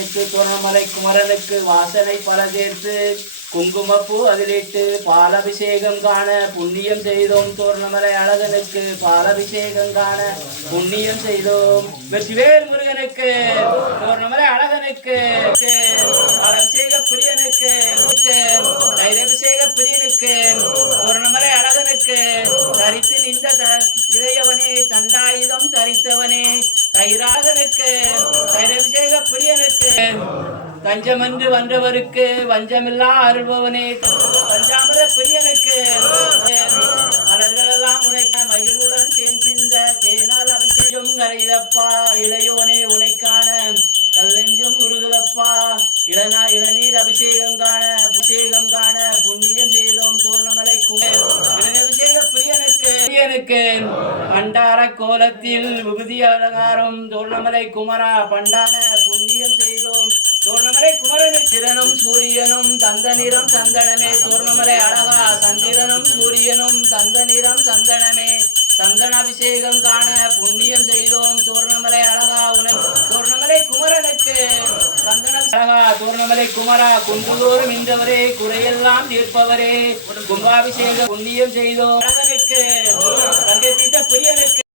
சேர்த்து தோரணமலை குமரனுக்கு வாசனை பல சேர்த்து குங்குமப்பூ அதிலிட்டு பாலபிஷேகம் காண புண்ணியம் செய்தோம். தோரணமலை அழகனுக்கு பாலபிஷேகம் காண புண்ணியம் செய்தோம். வெற்றிவேல் முருகனுக்கு, தோரணமலை அழகனுக்கு, பாலபிஷேக பிரியனுக்கு, தைலாபிஷேக பிரியனுக்கு, தோரணமலை அழகனுக்கு, தரித்து நின்ற இளையவனே, தண்டாயுதம் தரித்தவனே, தைராகனுக்கு, தைலாபிஷேக பிரியனுக்கு, தஞ்சமன்று வந்தவருக்கு வஞ்சமில்லா அருள்பவனே, பஞ்சாமர பிரியனுக்கு, மலர்களெல்லாம் உனைக்க மகிழ்வுடன் தேன் சிந்த தேனால் அபிஷேகம் கரைதப்பா. இளையோனே உனைக்கான கல்லெஞ்சும் உருகுதப்பா. இளநீர் அபிஷேகம் காண புண்ணியம் செய்தோம். தோரணமலை அபிஷேக பிரியனுக்கு பண்டார கோலத்தில் விபூதி அலங்காரம். தோரணமலை குமரா பண்டான புண்ணியம் செய்தோம். தோரணமலை குமரனுக்கு திறனும் சூரியனும் தந்த நிறம் சந்தனமே. தோரணமலை அழகா சந்திரனும் சூரியனும் தந்த நிறம் சந்தனமே. சந்தன அபிஷேகம் காண புண்ணியம் செய்தோம். தோரணமலை அழகா தோரணமலை குமரனுக்கு சந்தன அழகா. தோரணமலை குமரா குன்றுதோறும் நின்றவரே, குறையெல்லாம் தீர்ப்பவரே, கும்பாபிஷேகம் புண்ணியம் செய்தோம். அழகனுக்கு தங்கை பிரியனுக்கு